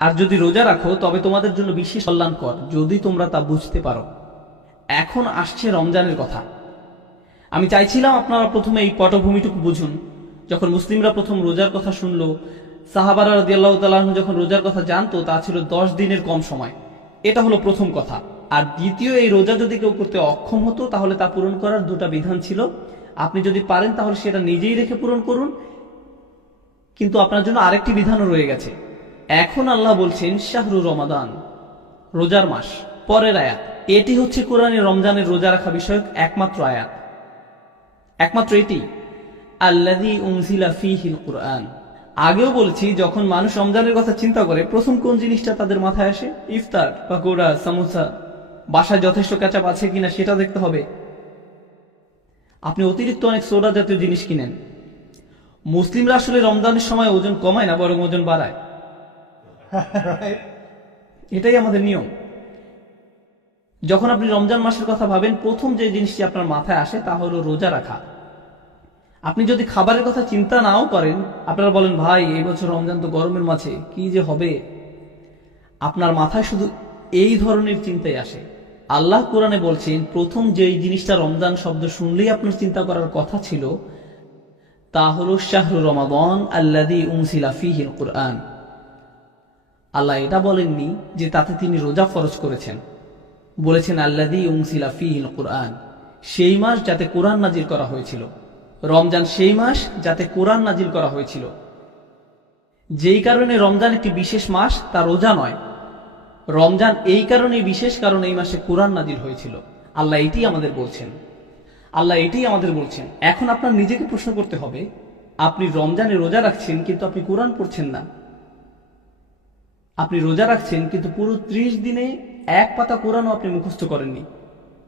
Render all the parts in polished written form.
আর যদি রোজা রাখো তবে তোমাদের জন্য বিশেষ কল্যাণকর, যদি তোমরা তা বুঝতে পারো। এখন আসছে রমজানের কথা। আমি চাইছিলাম আপনারা প্রথমে এই পটভূমিটুকু বুঝুন। যখন মুসলিমরা প্রথম রোজার কথা শুনল, সাহাবারা রাদিয়াল্লাহু তাআলা আনহু যখন রোজার কথা জানতো, তা ছিল 10 দিনের কম সময়। এটা হলো প্রথম কথা। আর দ্বিতীয়, এই রোজা যদি কেউ করতে অক্ষম হতো তাহলে তা পূরণ করার দুটা বিধান ছিল। আপনি যদি পারেন তাহলে সেটা নিজেই রেখে পূরণ করুন, কিন্তু আপনার জন্য আরেকটি বিধানও রয়ে গেছে। এখন আল্লাহ বলছেন শাহরু রমাদান, রোজার মাস। পরের আয়াত, এটি হচ্ছে কোরআনে রমজানের রোজা রাখা বিষয়ক একমাত্র আয়াত, একমাত্র এটি। আল্লাযী উনজিলা ফীহিল কুরআন। আগেও বলেছি, যখন মানুষ রমজানের কথা চিন্তা করে প্রথম কোন জিনিসটা তাদের মাথায় আসে? ইফতার, পাকোড়া, সামোসা। বাসায় যথেষ্ট কেচাপ আছে কিনা সেটা দেখতে হবে। আপনি অতিরিক্ত অনেক সোডা জাতীয় জিনিস কিনেন। মুসলিমরা আসলে রমজানের সময় ওজন কমায় না, বরং ওজন বাড়ায়। এটাই আমাদের নিয়ম। যখন আপনি রমজান মাসের কথা ভাবেন, প্রথম যে জিনিসটি আপনার মাথায় আসে তা হলো রোজা রাখা। আপনি যদি খাবারের কথা চিন্তা নাও করেন, আপনারা বলেন ভাই এই বছর রমজান তো গরমের মাঝে, কি যে হবে, আপনার মাথায় শুধু এই ধরনের চিন্তাই আসে। আল্লাহ কোরআনে বলছেন, প্রথম যেই জিনিসটা রমজান শব্দ শুনলেই আপনার চিন্তা করার কথা ছিল তা হলো শাহরু রমাদান আল্লাযী উনজিলা ফীহিল কুরআন। আল্লাহ এটা বলেননি যে তাতে তিনি রোজা ফরজ করেছেন, বলেছেন আল্লাযী উনজিলা ফীহিল কুরআন, সেই মাস যাতে কোরআন নাজিল করা হয়েছিল। রমজান সেই মাস যাতে কোরআন নাজিল করা হয়েছিল। যেই কারণে রমজান একটি বিশেষ মাস, তা রোজা নয়। রমজান এই কারণেই বিশেষ, কারণ এই মাসে কোরআন নাজিল হয়েছিল। আল্লাহ এটি আমাদের বলছেন, আল্লাহ এটি আমাদের বলছেন। এখন আপনার নিজেকে প্রশ্ন করতে হবে, আপনি রমজানে রোজা রাখছেন কিন্তু আপনি কোরআন পড়ছেন না। আপনি রোজা রাখছেন কিন্তু পুরো 30 দিনে এক পাতা কোরআনও আপনি মুখস্থ করেননি।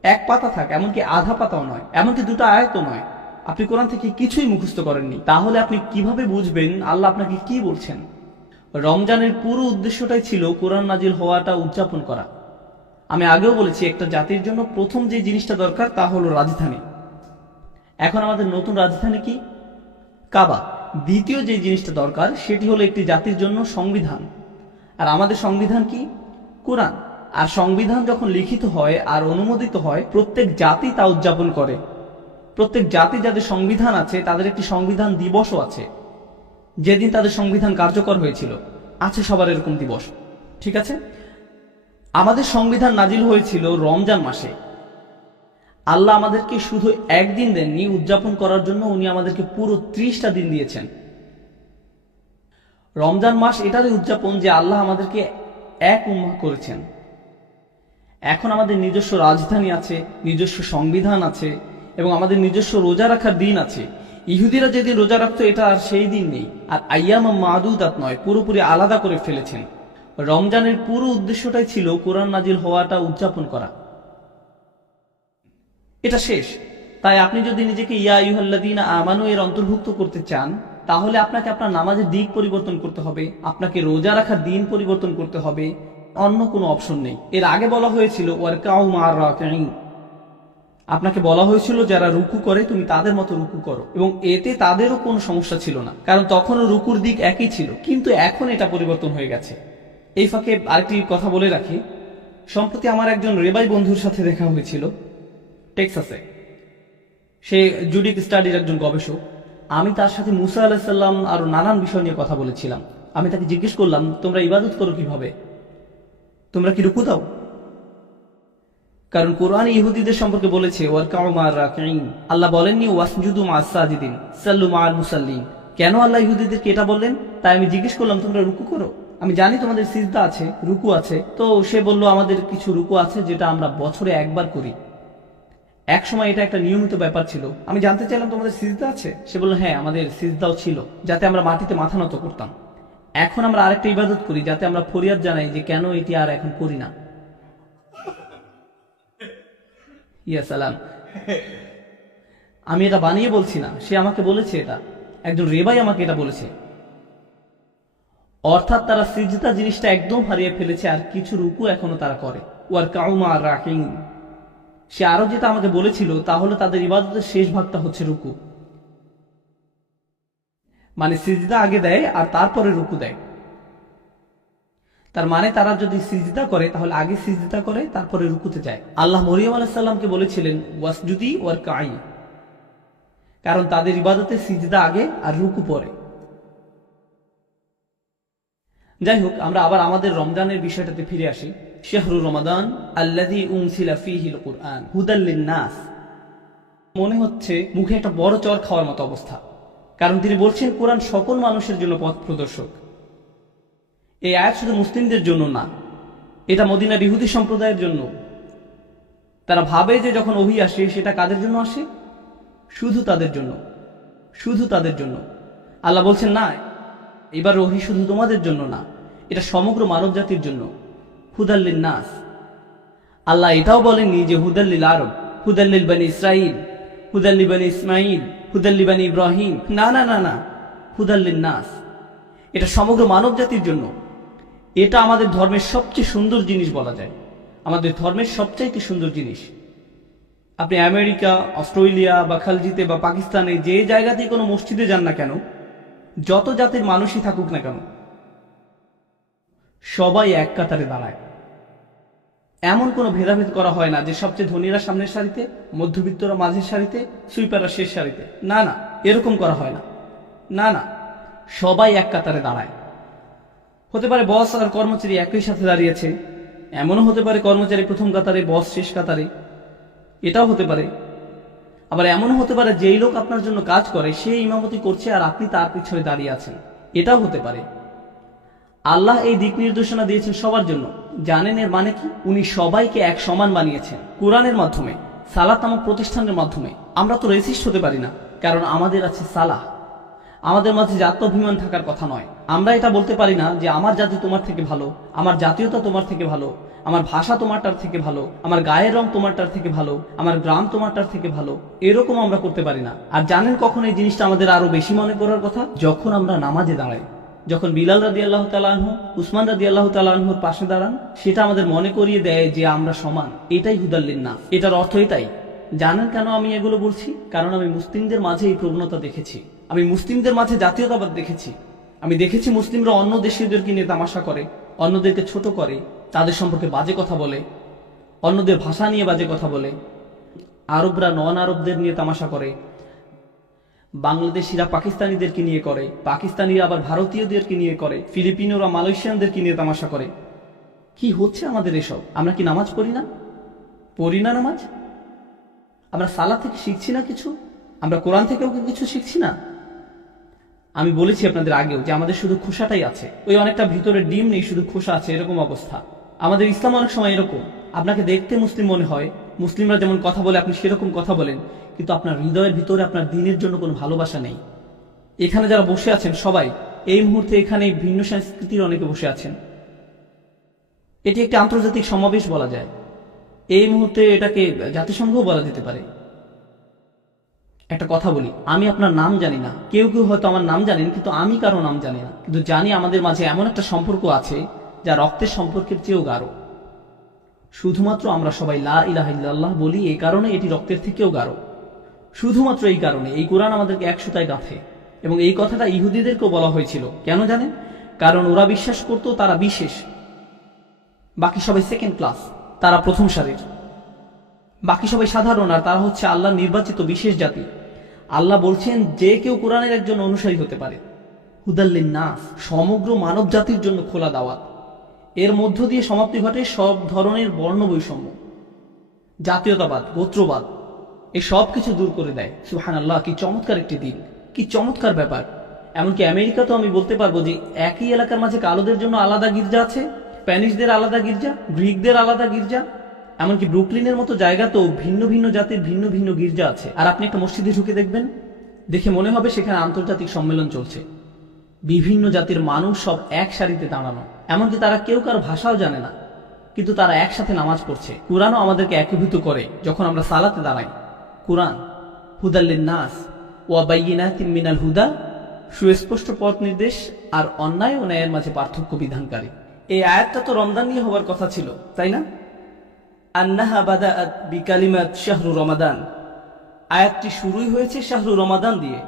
এক পাতা থাক, এমনকি আধা পাতাও নয়, এমনকি দুটো আয়াতও নয়, আপনি কোরআন থেকে কিছুই মুখস্থ করেননি। তাহলে আপনি কিভাবে বুঝবেন আল্লাহ আপনাকে কি বলছেন? রমজানের পুরো উদ্দেশ্যটাই ছিল কোরআন নাজিল হওয়াটা উদযাপন করা। আমি আগেও বলেছি, একটা জাতির জন্য প্রথম যে জিনিসটা দরকার তা হলো রাজধানী। এখন আমাদের নতুন রাজধানী কি? কাবা। দ্বিতীয় যে জিনিসটা দরকার সেটি হলো একটি জাতির জন্য সংবিধান। আর আমাদের সংবিধান কি? কোরআন। আর সংবিধান যখন লিখিত হয় আর অনুমোদিত হয়, প্রত্যেক জাতি তা উদযাপন করে। প্রত্যেক জাতি যাদের সংবিধান আছে তাদের একটি সংবিধান দিবসও আছে, যেদিন তাদের সংবিধান কার্যকর হয়েছিল। আছে সবার এরকম দিবস, ঠিক আছে? আমাদের সংবিধান নাজিল হয়েছিল রমজান মাসে। আল্লাহ আমাদেরকে শুধু একদিন দেননি উদযাপন করার জন্য, উনি আমাদেরকে পুরো 30টা দিন দিয়েছেন। রমজান মাস এটারই উদযাপন যে আল্লাহ আমাদেরকে এক উম্মাহ করেছেন। এখন আমাদের নিজস্ব রাজধানী আছে, নিজস্ব সংবিধান আছে, এবং আমাদের নিজস্ব রোজা রাখার দিন আছে। ইহুদিরা যেদিন রোজা রাখতো এটা আর সেই দিন নেই। আর আইয়াম মাদুদাত নয়, পুরোপুরি আলাদা করে ফেলেছেন। রমজানের পুরো উদ্দেশ্যটাই ছিল কোরআন নাজিল হওয়াটা উদযাপন করা। এটা শেষ। তাই আপনি যদি নিজেকে ইয়া আইয়ুহাল্লাযীনা আমানু এর অন্তর্ভুক্ত করতে চান, তাহলে আপনাকে আপনার নামাজের দিক পরিবর্তন করতে হবে, আপনাকে রোজা রাখার দিন পরিবর্তন করতে হবে। অন্য কোনো অপশন নেই। এর আগে বলা হয়েছিল ওয়ারকাউ মা'আর রাকিঈন, আপনাকে বলা হয়েছিল যারা রুকু করে তুমি তাদের মতো রুকু করো, এবং এতে তাদেরও কোনো সমস্যা ছিল না, কারণ তখনও রুকুর দিক একই ছিল। কিন্তু এখন এটা পরিবর্তন হয়ে গেছে। এই ফাঁকে আরেকটি কথা বলে রাখি, সম্প্রতি আমার একজন রেবাই বন্ধুর সাথে দেখা হয়েছিল টেক্সাসে। সে জুডিক স্টাডির একজন গবেষক। আমি তার সাথে মুসা আলাইহিস সালাম আরো নানান বিষয় নিয়ে কথা বলেছিলাম। আমি তাকে জিজ্ঞেস করলাম, তোমরা ইবাদত করো কিভাবে? তোমরা কি রুকু দাও? কারণ কোরআন ইহুদিদের সম্পর্কে বলেছে ওয়ারকাউ মা'আর রাকিঈন। আল্লাহ বলেননি ওয়াসজুদু মা'আস সাজিদিন, সাল্লু মা'আল মুসাল্লিন। কেন আল্লাহ ইহুদিদেরকে এটা বললেন? তাই আমি জিজ্ঞেস করলাম, তোমরা রুকু করো? আমি জানি তোমাদের সিজদা আছে, রুকু আছে। তো সে বলল, আমাদের কিছু রুকু আছে যেটা আমরা বছরে একবার করি। এক সময় এটা একটা নিয়মিত ব্যাপার ছিল। আমি জানতে চাইলাম, তোমাদের সিজদা আছে? সে বলল, হ্যাঁ, আমাদের সিজদাও ছিল, যাতে আমরা মাটিতে মাথা নত করতাম। এখন আমরা আরেকটা ইবাদত করি, যাতে আমরা ফরিয়াদ জানাই যে কেন এটি আর এখন করি না। ইয়া সালাম। আমি এটা বানিয়ে বলছি না, সে আমাকে বলেছে, এটা একজন রেবাই আমাকে এটা বলেছে। অর্থাৎ তারা সিজদা জিনিসটা একদম হারিয়ে ফেলেছে, আর কিছু রুকু এখনো তারা করে। ওয়ারকাউ মা'আর রাকিঈন। সে আরো যেটা আমাকে বলেছিল তাহলে তাদের ইবাদতের শেষ ভাগটা হচ্ছে রুকু, মানে সিজদা আগে দেয় আর তারপরে রুকু দেয়। তার মানে তারা যদি সিজদা করে তাহলে আগে সিজদা করে তারপরে রুকুতে যায়। আল্লাহ মরিয়ম আলাইহিস সালামকে বলেছিলেন ওয়াসজুদি ওয়ারকাই, কারণ তাদের ইবাদতে সিজদা আগে আর রুকু পরে। যাই হোক, আমরা আবার আমাদের রমজানের বিষয়টাতে ফিরে আসি। শাহরু রমাদান আল্লাযী উনজিলা ফীহিল কুরআন হুদাল লিন-নাস। মনে হচ্ছে মুখে একটা বড় চর খাওয়ার মতো অবস্থা, কারণ তিনি বলছেন কোরআন সকল মানুষের জন্য পথ প্রদর্শক। এই আয়াত শুধু মুসলিমদের জন্য না, এটা মদিনার ইহুদি সম্প্রদায়ের জন্য। তারা ভাবে যে যখন ওহী আসে সেটা কাদের জন্য আসে? শুধু তাদের জন্য, শুধু তাদের জন্য। আল্লাহ বলছেন না, এবার ওহী শুধু তোমাদের জন্য না, এটা সমগ্র মানব জাতির জন্য। হুদাল লিন-নাস। আল্লাহ এটাও বলেননি যে হুদাল লিল আরব, হুদাল লিল বনি ইসরাইল, হুদাল লি বনি ইসমাইল, হুদাল লি বনি ইব্রাহিম। না না না না, হুদাল লিন-নাস, এটা সমগ্র মানব জাতির জন্য। এটা আমাদের ধর্মের সবচেয়ে সুন্দর জিনিস বলা যায়, আমাদের ধর্মের সবচাইতে সুন্দর জিনিস। আপনি আমেরিকা, অস্ট্রেলিয়া বা খালজিতে বা পাকিস্তানে যে জায়গাতেই কোনো মসজিদে যান না কেন, যত জাতির মানুষই থাকুক না কেন, সবাই এক কাতারে দাঁড়ায়। এমন কোনো ভেদাভেদ করা হয় না যে সবচেয়ে ধনীরা সামনের সারিতে, মধ্যবিত্তরা মাঝের সারিতে, সুইপাররা শেষ সারিতে। না না, এরকম করা হয় না। না না, সবাই এক কাতারে দাঁড়ায়। হতে পারে বস আর কর্মচারী একই সাথে দাঁড়িয়েছে, এমনও হতে পারে কর্মচারী প্রথম কাতারে, বস শেষ কাতারে, এটাও হতে পারে। আবার এমনও হতে পারে যেই লোক আপনার জন্য কাজ করে সে ইমামতি করছে আর আপনি তার পিছনে দাঁড়িয়ে আছেন, এটাও হতে পারে। আল্লাহ এই দিক নির্দেশনা দিয়েছেন সবার জন্য। জানেন এর মানে কি? উনি সবাইকে এক সমান বানিয়েছেন কোরআনের মাধ্যমে, সালাত নামক প্রতিষ্ঠানের মাধ্যমে। আমরা তো রেসিস্ট হতে পারি না, কারণ আমাদের আছে সালাহ। আমাদের মাঝে জাত্যাভিমান থাকার কথা নয়। আমরা এটা বলতে পারি না যে আমার জাতি তোমার থেকে ভালো, আমার জাতীয়তা তোমার থেকে ভালো, আমার ভাষা তোমারটার থেকে ভালো, আমার গায়ের রং তোমারটার থেকে ভালো, আমার গ্রাম তোমারটার থেকে ভালো। এরকম আমরা করতে পারি না। আর জানেন কখন এই জিনিসটা আমাদের আরো বেশি মনে করার কথা? যখন আমরা নামাজে দাঁড়াই, যখন বিলাল রাদিয়াল্লাহু তাআলা আনহু, উসমান রাদিয়াল্লাহু তাআলা আনহুর পাশে দাঁড়ান, সেটা আমাদের মনে করিয়ে দেয় যে আমরা সমান। এটাই হুদাল লিন-নাস, এটার অর্থ এটাই। জানেন কেন আমি এগুলো বলছি? কারণ আমি মুসলিমদের মাঝে এই প্রবণতা দেখেছি, আমি মুসলিমদের মাঝে জাতীয়তাবাদ দেখেছি। আমি দেখেছি মুসলিমরা অন্য দেশীয়দেরকে নিয়ে তামাশা করে, অন্যদেরকে ছোট করে, তাদের সম্পর্কে বাজে কথা বলে, অন্যদের ভাষা নিয়ে বাজে কথা বলে। আরবরা নন আরবদের নিয়ে তামাশা করে, বাংলাদেশিরা পাকিস্তানিদেরকে নিয়ে করে, পাকিস্তানিরা আবার ভারতীয়দেরকে নিয়ে করে, ফিলিপিনোরা মালয়েশিয়ানদেরকে নিয়ে তামাশা করে। কি হচ্ছে আমাদের এসব? আমরা কি নামাজ পড়ি না? পড়ি না নামাজ? আমরা সালাত থেকে শিখছি না কিছু? আমরা কোরআন থেকেও কিছু শিখছি না? আমি বলেছি আপনাদের আগেও যে আমাদের শুধু খোসাটাই আছে, ওই অনেকটা ভিতরে ডিম নেই, শুধু খোসা আছে, এরকম অবস্থা। আমাদের ইসলাম অনেক সময় এরকম, আপনাকে দেখতে মুসলিম মনে হয়, মুসলিমরা যেমন কথা বলে আপনি সেরকম কথা বলেন, কিন্তু আপনার হৃদয়ের ভিতরে আপনার দ্বীনের জন্য কোনো ভালোবাসা নেই। এখানে যারা বসে আছেন সবাই এই মুহূর্তে এখানে ভিন্ন সংস্কৃতির অনেকে বসে আছেন। এটি একটি আন্তর্জাতিক সমাবেশ বলা যায়, এই মুহূর্তে এটাকে জাতিসংঘ বলা যেতে পারে। একটা কথা বলি, আমি আপনার নাম জানি না, কেউ কেউ হয়তো আমার নাম জানেন, কিন্তু আমি কারো নাম জানি না। কিন্তু জানি আমাদের মাঝে এমন একটা সম্পর্ক আছে যা রক্তের সম্পর্কের চেয়েও গাঢ়। শুধুমাত্র আমরা সবাই লা ইলাহা ইল্লাল্লাহ বলি, এই কারণে এটি রক্তের থেকেও গাঢ়। শুধুমাত্র এই কারণে এই কোরআন আমাদেরকে এক সুতায় গাঁথে। এবং এই কথাটা ইহুদিদেরকেও বলা হয়েছিল। কেন জানেন? কারণ ওরা বিশ্বাস করত তারা বিশেষ, বাকি সবাই সেকেন্ড ক্লাস, তারা প্রথম সারির। বাকি সবাই সাধারণ, আর তারা হচ্ছে আল্লাহ নির্বাচিত বিশেষ জাতি। আল্লাহ বলছেন যে কেউ কোরআনের একজন অনুসারী হতে পারে। হুদাল লিন-নাস, সমগ্র মানব জাতির জন্য খোলা দাওয়াত। এর মধ্য দিয়ে সমাপ্তি ঘটে সব ধরনের বর্ণ বৈষম্য, জাতীয়তাবাদ, গোত্রবাদ, এই সব কিছু দূর করে দেয়। সুবহানাল্লাহ, কি চমৎকার একটি দিন, কি চমৎকার ব্যাপার। এমনকি আমেরিকাতেও আমি বলতে পারবো যে একই এলাকার মাঝে কালোদের জন্য আলাদা গির্জা আছে, স্প্যানিশদের আলাদা গির্জা, গ্রিকদের আলাদা গির্জা, এমনকি ব্রুকলিনের মতো জায়গাতেও ভিন্ন ভিন্ন জাতির ভিন্ন ভিন্ন গির্জা আছে। আর আপনি একটা মসজিদে ঢুকে দেখবেন, দেখে মনে হবে সেখানে আন্তর্জাতিক সম্মেলন চলছে। বিভিন্ন জাতির মানুষ সব এক সারিতে দাঁড়ানো, এমনকি তারা কেউ কারো ভাষাও জানে না, কিন্তু তারা একসাথে নামাজ পড়ছে। কুরআনও আমাদেরকে একীভূত করে যখন আমরা সালাতে দাঁড়াই। কুরআন হুদাল লিন-নাস ওয়া বাইয়িনাতিম মিনাল হুদা, সুস্পষ্ট পথ নির্দেশ আর অন্যায় ও ন্যায়ের মাঝে পার্থক্য বিধানকারী। এই আয়াতটা তো রমজান নিয়ে হওয়ার কথা ছিল, তাই না? আন্নাহা বাদাআত বিকালিমাত শাহরু রমাদান, আয়াতটি শুরুই হয়েছে শাহরু রমাদান দিয়ে।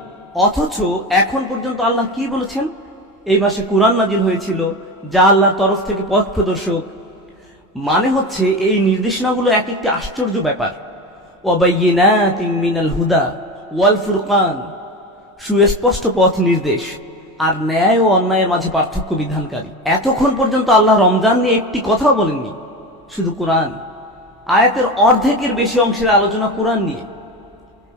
অথচ এখন পর্যন্ত আল্লাহ কি বলেছেন? এই মাসে কুরআন নাজিল হয়েছিল, যা আল্লাহর তরফ থেকে পথ প্রদর্শক। মানে হচ্ছে এই নির্দেশনাগুলো এক একটি আশ্চর্য ব্যাপার। ওয়াবাইয়িনাতিন মিনাল হুদা ওয়াল ফুরকান, সুস্পষ্ট পথ নির্দেশ আর ন্যায় ও অন্যায়ের মাঝে পার্থক্য বিধানকারী। এতক্ষণ পর্যন্ত আল্লাহ রমজান নিয়ে একটি কথাও বলেননি, শুধু কোরআন। আয়াতের অর্ধেকের বেশি অংশের আলোচনা কোরআন নিয়ে।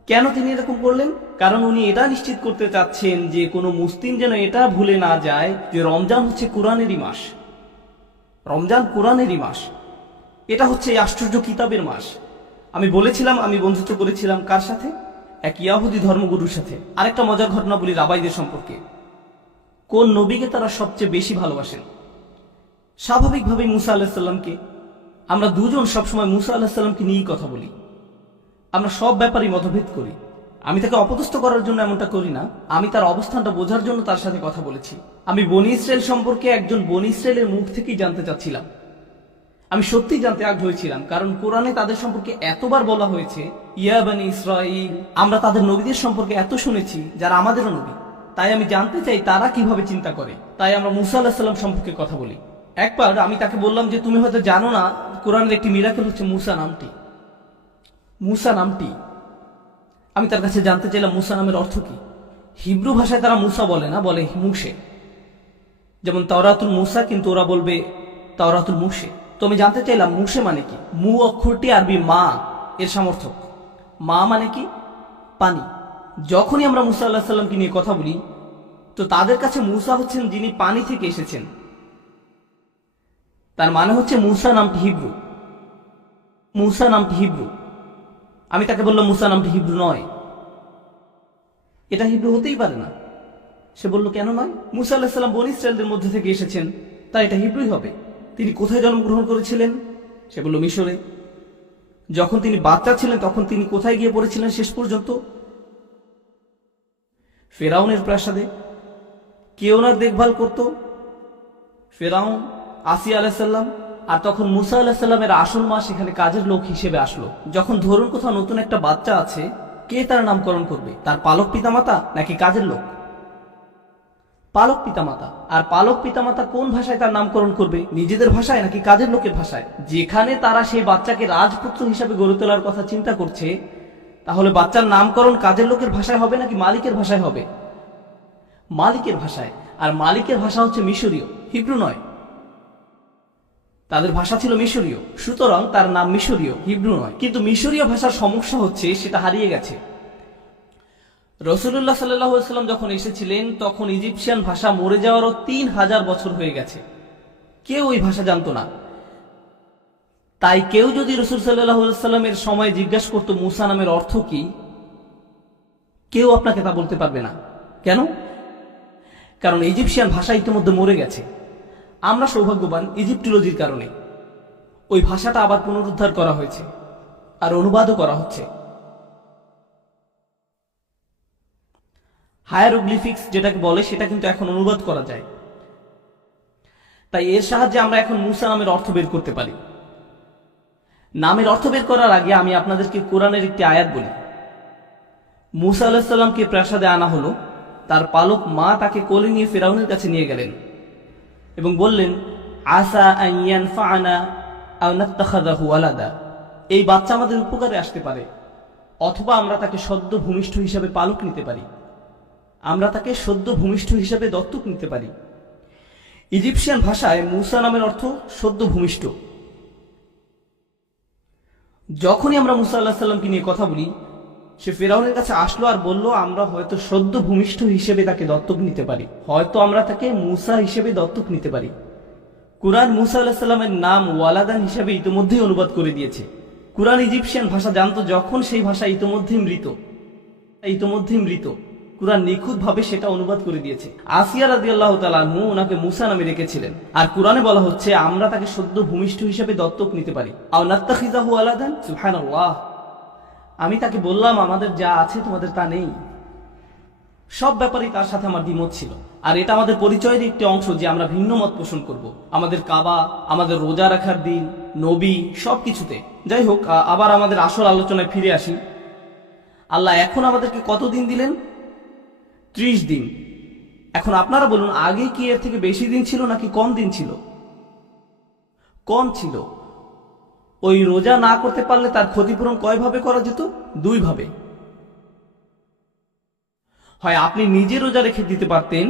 কেন তিনি এরকম করলেন? কারণ উনি এটা নিশ্চিত করতে চাচ্ছেন যে কোনো মুসলিম যেন এটা ভুলে না যায় যে রমজান হচ্ছে কোরআনেরই মাস। রমজান কোরআনেরই মাস। এটা হচ্ছে এই আশ্চর্য কিতাবের মাস। আমি বলেছিলাম আমি বন্ধুত্ব করেছিলাম কার সাথে? এক ইয়াহুদি ধর্মগুরুর সাথে। আরেকটা মজার ঘটনা বলি রাবাইদের সম্পর্কে। কোন নবীকে তারা সবচেয়ে বেশি ভালোবাসেন? স্বাভাবিকভাবেই মুসা আলাহিসাল্লামকে। আমরা দুজন সবসময় মুসা আলাহিসাল্লামকে নিয়েই কথা বলি। আমরা সব ব্যাপারেই মতভেদ করি। আমি তাকে অপদস্থ করার জন্য এমনটা করি না, আমি তার অবস্থানটা বোঝার জন্য তার সাথে কথা বলেছি। আমি বনি ইসরায়েল সম্পর্কে একজন বনি ইসরায়েলের মুখ থেকেই জানতে চাচ্ছিলাম। আমি সত্যিই জানতে আগ্রহী ছিলাম, কারণ কোরআনে তাদের সম্পর্কে এতবার বলা হয়েছে ইয়া বনি ইসরাইল। আমরা তাদের নবীদের সম্পর্কে এত শুনেছি যারা আমাদেরও নবী। তাই আমি জানতে চাই তারা কিভাবে চিন্তা করে। তাই আমরা মুসা আলাহিস সাল্লাম সম্পর্কে কথা বলি। একবার আমি তাকে বললাম যে তুমি হয়তো জানো না কোরআনের একটি মিরাকেল হচ্ছে মুসা নামটি। মুসা নামটি আমি তার কাছে জানতে চাইলাম মুসা নামের অর্থ কি। হিব্রু ভাষায় তারা মুসা বলে না, বলে মুসে। যেমন তাওরাতুল মুসা, কিন্তু ওরা বলবে তাওরাতুল মুসে। তো আমি জানতে চাইলাম মুসে মানে কি। মু অক্ষরটি আরবি মা এর সমর্থক। মা মানে কি? পানি। যখনই আমরা মুসা আল্লাহ সাল্লামকে নিয়ে কথা বলি তো তাদের কাছে মুসা হচ্ছেন যিনি পানি থেকে এসেছেন। তার মানে হচ্ছে মুসা নামটি হিব্রু। মুসা নামটি হিব্রু। আমি তাকে বললাম মুসা নামটি হিব্রু নয়, এটা হিব্রু হতেই পারে না। সে বলল কেন নয়? মুসা আলাইহিস সালাম বনী ইসরায়েলদের মধ্যে থেকে এসেছেন, তাই এটা হিব্রুই হবে। তিনি কোথায় জন্মগ্রহণ করেছিলেন? সে বলল মিশরে। যখন তিনি বাচ্চা ছিলেন তখন তিনি কোথায় গিয়ে পড়েছিলেন শেষ পর্যন্ত? ফেরাউনের প্রাসাদে। কে ওনার দেখভাল করত? ফেরাউন, আসিয়া আলাইহিস সালাম। আর তখন মুসা আলাইহিস সালামের আসল মা সেখানে কাজের লোক হিসেবে আসলো। যখন ধরুন কোথাও নতুন একটা বাচ্চা আছে, কে তার নামকরণ করবে? তার পালক পিতামাতা নাকি কাজের লোক? পালক পিতামাতা। আর পালক পিতামাতা কোন ভাষায় তার নামকরণ করবে? নিজেদের ভাষায় নাকি কাজের লোকের ভাষায়? যেখানে তারা সেই বাচ্চাকে রাজপুত্র হিসাবে গড়ে তোলার কথা চিন্তা করছে, তাহলে বাচ্চার নামকরণ কাজের লোকের ভাষায় হবে নাকি মালিকের ভাষায় হবে? মালিকের ভাষায়। আর মালিকের ভাষা হচ্ছে মিশরীয়, হিব্রু নয়। তাদের ভাষা ছিল মিশরীয়, সুতরাং তার নাম মিশরীয়, হিব্রু নয়। কিন্তু মিশরীয় ভাষার সমস্যা হচ্ছে সেটা হারিয়ে গেছে। রাসূলুল্লাহ সাল্লাল্লাহু আলাইহি ওয়াসাল্লাম যখন এসেছিলেন তখন ইজিপশিয়ান ভাষা মরে যাওয়ারও 3000 বছর হয়ে গেছে। কেউ ওই ভাষা জানতো না। তাই কেউ যদি রাসূল সাল্লাল্লাহু আলাইহি ওয়াসাল্লামের সময় জিজ্ঞাসা করতো মুসা নামের অর্থ কি, কেউ আপনাকে তা বলতে পারবে না। কেন? কারণ ইজিপশিয়ান ভাষা ইতিমধ্যে মরে গেছে। আমরা সৌভাগ্যবান ইজিপ্টোলজির কারণে। ওই ভাষাটা আবার পুনরুদ্ধার করা হয়েছে আর অনুবাদও করা হচ্ছে। হায়ারোগ্লিফিক্স যেটাকে বলে সেটা কিন্তু এখন অনুবাদ করা যায়। তাই এর সাহায্যে আমরা এখন মুসা নামের অর্থ বের করতে পারি। নামের অর্থ বের করার আগে আমি আপনাদেরকে কোরআনের একটি আয়াত বলি। মুসা আলাইহিস সালামকে প্রাসাদে আনা হলো। তার পালক মা তাকে কোলে নিয়ে ফিরআউনের কাছে নিয়ে গেলেন এবং বললেন, আসা আন ইয়ানফা'না আও নাত্তাখিযাহু ওয়ালাদা। এই বাচ্চা আমাদের উপকারে আসতে পারে, অথবা আমরা তাকে সদ্য ভূমিষ্ঠ হিসাবে পালক নিতে পারি। আমরা তাকে সদ্য ভূমিষ্ঠ হিসাবে দত্তক নিতে পারি। ইজিপশিয়ান ভাষায় মুসা নামের অর্থ সদ্য ভূমিষ্ঠ। যখনই আমরা মুসা আলাইহিস সালামকে নিয়ে কথা বলি, সে ফিরআউনের কাছে আসলো আর বলল, আমরা হয়তো সদ্য ভূমিষ্ঠ হিসেবে তাকে দত্তক নিতে পারি, হয়তো আমরা তাকে মুসা হিসেবে দত্তক নিতে পারি। কুরআন মুসা আলাইহিস সালামের নাম ওয়ালাদান হিসেবে ইতিমধ্যেই অনুবাদ করে দিয়েছে। কুরআন ইজিপশিয়ান ভাষা জানতো যখন সেই ভাষা ইতিমধ্যেই মৃত। কুরআন নিখুঁতভাবে সেটা অনুবাদ করে দিয়েছে। আসিয়া রাদিয়াল্লাহু তাআলা আনহু ওনাকে মুসা নামে রেখেছিলেন। আর কুরআনে বলা হচ্ছে আমরা তাকে সদ্য ভূমিষ্ঠ হিসেবে দত্তক নিতে পারি। আও নাত্তাখিযাহু ওয়ালাদান। সুবহানাল্লাহ। আমি তাকে বললাম, আমাদের যা আছে তোমাদের তা নেই। সব ব্যাপারেই তার সাথে আমার দ্বিমত ছিল। আর এটা আমাদের পরিচয়ের একটি অংশ যে আমরা ভিন্ন মত পোষণ করব। আমাদের কাবা, আমাদের রোজা রাখার দিন, নবী, সবকিছুতে। যাই হোক, আবার আমাদের আসল আলোচনায় ফিরে আসি। আল্লাহ এখন আমাদেরকে কত দিন দিলেন? 30 দিন। এখন আপনারা বলুন, আগে কি এর থেকে বেশি দিন ছিল নাকি কম দিন ছিল? কম ছিল। ওই রোজা না করতে পারলে তার ক্ষতিপূরণ কয়ভাবে করা যেত? 2 ভাবে। হয় আপনি নিজে রোজা রেখে দিতে পারতেন,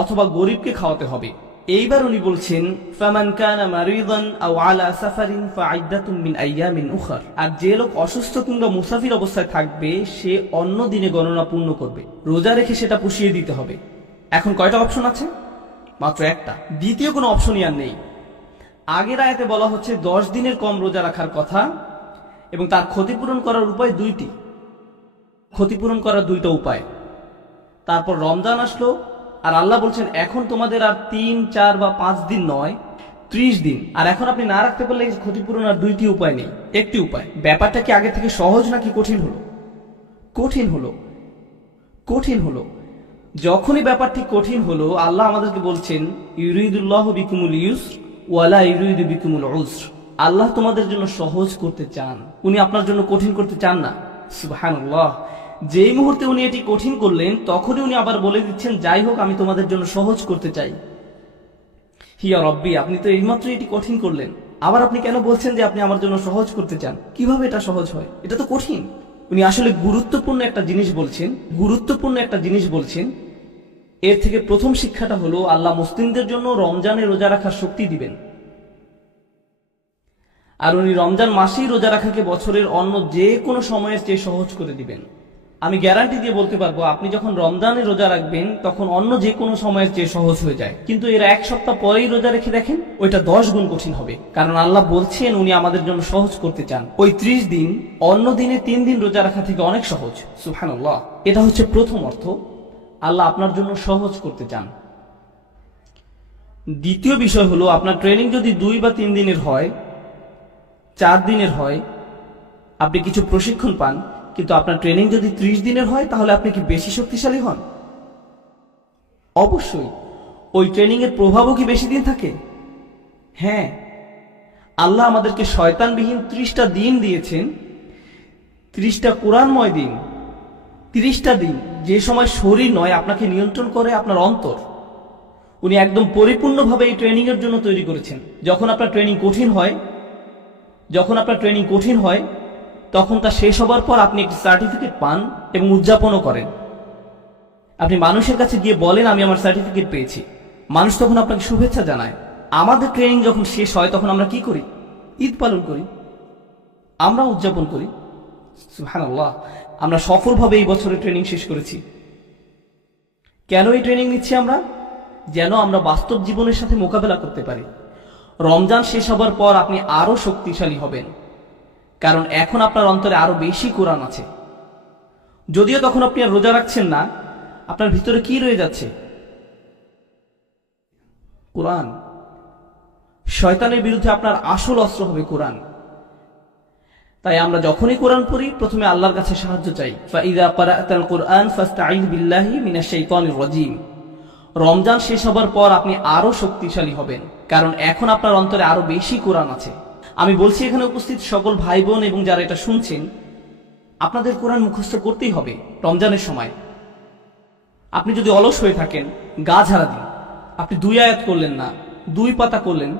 অথবা গরিবকে খাওয়াতে হবে। এইবার উনি বলছেন, ফামান কানা মারিদান আও আলা সাফারিন ফাইদ্দাতুম মিন আইয়ামিন উখর। আর যে লোক অসুস্থ কিংবা মুসাফির অবস্থায় থাকবে, সে অন্য দিনে গণনা পূর্ণ করবে, রোজা রেখে সেটা পুষিয়ে দিতে হবে। এখন কয়টা অপশন আছে? মাত্র একটা। দ্বিতীয় কোনো অপশনই আর নেই। আগের আয়াতে বলা হচ্ছে 10 দিনের কম রোজা রাখার কথা, এবং তার ক্ষতিপূরণ করার উপায় 2টি। ক্ষতিপূরণ করার 2টা উপায়। তারপর রমজান আসলো, আর আল্লাহ বলছেন এখন তোমাদের আর 3, 4 বা 5 দিন নয়, 30 দিন। আর এখন আপনি না রাখতে পারলে ক্ষতিপূরণ আর 2টি উপায় নেই, একটি উপায়। ব্যাপারটা কি আগে থেকে সহজ নাকি কঠিন হলো? কঠিন হলো। কঠিন হলো। যখনই ব্যাপারটি কঠিন হলো, আল্লাহ আমাদেরকে বলছেন, ইউরিদুল্লাহু বিকুমুল ইউসর ওয়ালা ইউরিদু বিকুমুল উসর। আল্লাহ তোমাদের জন্য সহজ করতে চান, উনি আপনার জন্য কঠিন করতে চান না। সুবহানাল্লাহ। যেই মুহূর্তে উনি এটি কঠিন করলেন, তখনই উনি আবার বলে দিচ্ছেন, যাই হোক আমি তোমাদের জন্য সহজ করতে চাই। হিয়া রব্বি, আপনি তো এইমাত্র এটি কঠিন করলেন, আবার আপনি কেন বলছেন যে আপনি আমার জন্য সহজ করতে চান? কিভাবে এটা সহজ হয়? এটা তো কঠিন। উনি আসলে গুরুত্বপূর্ণ একটা জিনিস বলছেন, গুরুত্বপূর্ণ একটা জিনিস বলছেন। এর থেকে প্রথম শিক্ষাটা হলো, আল্লাহ মুসলিমদের জন্য রমজানে রোজা রাখার শক্তি দিবেন। আর উনি রমজান মাসেই রোজা রাখাকে বছরের অন্য যে কোনো সময়ের চেয়ে সহজ করে দিবেন। আমি গ্যারান্টি দিয়ে বলতে পারবো, আপনি যখন রমজানে রোজা রাখবেন তখন অন্য যে কোনো সময়ের চেয়ে সহজ হয়ে যায়। কিন্তু এর 1 সপ্তাহ পরেই রোজা রেখে দেখেন, ওইটা 10 গুণ কঠিন হবে। কারণ আল্লাহ বলছেন উনি আমাদের জন্য সহজ করতে চান। ওই 30 দিন অন্য দিনে 3 দিন রোজা রাখা থেকে অনেক সহজ। সুবহানাল্লাহ। এটা হচ্ছে প্রথম অর্থ, আল্লাহ আপনার জন্য সহজ করতে চান। দ্বিতীয় বিষয় হলো, আপনার ট্রেনিং যদি 2 বা 3 দিনের হয়, 4 দিনের হয়, আপনি কিছু প্রশিক্ষণ পান, কিন্তু আপনার ট্রেনিং যদি 30 দিনের হয়, তাহলে আপনি কি বেশি শক্তিশালী হন? অবশ্যই। ওই ট্রেনিং এর প্রভাবও কি বেশি দিন থাকে? হ্যাঁ। আল্লাহ আমাদেরকে শয়তানবিহীন 30টা দিন দিয়েছেন, 30টা কোরআনময় দিন, 30টা দিন যে সময় শরীর নয়, আপনাকে নিয়ন্ত্রণ করে আপনার অন্তর। উনি একদম পরিপূর্ণভাবে এই ট্রেনিং এর জন্য তৈরি করেছেন। যখন আপনার ট্রেনিং কঠিন হয়, তখন তা শেষ হবার পর আপনি একটি সার্টিফিকেট পান এবং উদযাপনও করেন। আপনি মানুষের কাছে গিয়ে বলেন, আমি আমার সার্টিফিকেট পেয়েছি। মানুষ তখন আপনাকে শুভেচ্ছা জানায়। আমাদের ট্রেনিং যখন শেষ হয়, তখন আমরা কি করি? ঈদ পালন করি, আমরা উদযাপন করি। সুবহানাল্লাহ। আমরা সফলভাবে এই বছরের ট্রেনিং শেষ করেছি। কেন এই ট্রেনিং নিচ্ছি আমরা? যেন আমরা বাস্তব জীবনের সাথে মোকাবেলা করতে পারি। রমজান শেষ হবার পর আপনি আরো শক্তিশালী হবেন, কারণ এখন আপনার অন্তরে আরো বেশি কোরআন আছে। যদিও তখন আপনি আর রোজা রাখছেন না, আপনার ভিতরে কি রয়ে যাচ্ছে? কোরআন। শয়তানের বিরুদ্ধে আপনার আসল অস্ত্র হবে কোরআন। তাই আমরা যখনই কোরআন পড়ি, প্রথমে আল্লাহর কাছে সাহায্য চাই। ফাইযা ক্বারা'তাল কুরআন ফাস্তাঈয বিল্লাহি মিনাশ শাইতানির রাজীম। রমজান শেষ হবার পর আপনি আরো শক্তিশালী হবেন, কারণ এখন আপনার অন্তরে আরো বেশি কোরআন আছে। আমি বলছি এখানে উপস্থিত সকল ভাই বোন এবং যারা এটা শুনছেন, আপনাদের কোরআন মুখস্থ করতেই হবে রমজানের সময়। আপনি যদি অলস হয়ে থাকেন, গা ঝাড়া দিন। আপনি 2 আয়াত করলেন না, 2 পাতা করলেন।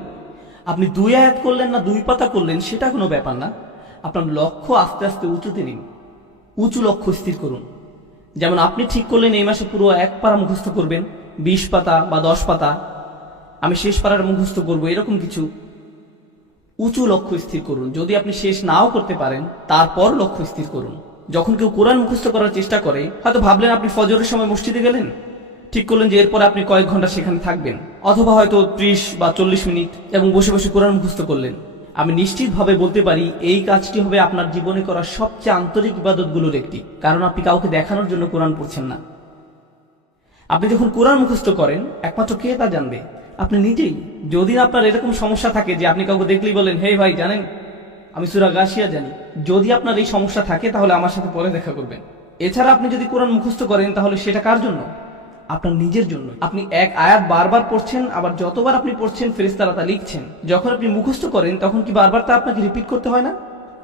আপনি 2 আয়াত করলেন না, 2 পাতা করলেন, সেটা কোনো ব্যাপার না। আপনার লক্ষ্য আস্তে আস্তে উঁচুতে নিন, উঁচু লক্ষ্য স্থির করুন। যেমন আপনি ঠিক করলেন এই মাসে পুরো 1 পারা মুখস্থ করবেন, 20 পাতা বা 10 পাতা, আমি শেষ পারার মুখস্থ করব, এরকম কিছু উঁচু লক্ষ্য স্থির করুন। যদি আপনি শেষ নাও করতে পারেন, তারপর লক্ষ্য স্থির করুন। যখন কেউ কোরআন মুখস্থ করার চেষ্টা করে, হয়তো ভাবলেন আপনি ফজরের সময় মসজিদে গেলেন, ঠিক করলেন যে এরপর আপনি কয়েক ঘন্টা সেখানে থাকবেন, অথবা হয়তো 30 বা 40 মিনিট এবং বসে বসে কোরআন মুখস্থ করলেন। আমি নিশ্চিতভাবে বলতে পারি এই কাজটি হবে আপনার জীবনে করা সবচেয়ে আন্তরিক ইবাদতগুলোর একটি, কারণ আপনি কাউকে দেখানোর জন্য কোরআন পড়ছেন না। আপনি যখন কোরআন মুখস্থ করেন, একমাত্র কে তা জানবে? আপনি নিজেই। যদি আপনার এরকম সমস্যা থাকে যে আপনি কাউকে দেখলেই বলেন, হে ভাই জানেন আমি সূরা গাশিয়া জানি, যদি আপনার এই সমস্যা থাকে তাহলে আমার সাথে পরে দেখা করবেন। এছাড়া আপনি যদি কোরআন মুখস্থ করেন, তাহলে সেটা কার জন্য? আপনার নিজের জন্য। আপনি এক আয়াত বারবার পড়ছেন, আবার যতবার আপনি পড়ছেন ফেরেশতারা তা লিখছেন। যখন আপনি মুখস্থ করেন, তখন কি বারবার তা আপনাকে রিপিট করতে হয় না?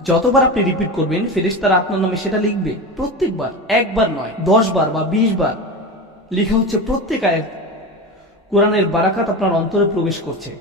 যতবার আপনি রিপিট করবেন, ফেরেশতারা আপনার নামে সেটা লিখবে। প্রত্যেকবার, একবার নয়, 10 বার বা 20 বার লেখা হচ্ছে প্রত্যেক আয়াত কোরআনের বারাকাত আপনার অন্তরে প্রবেশ করছে।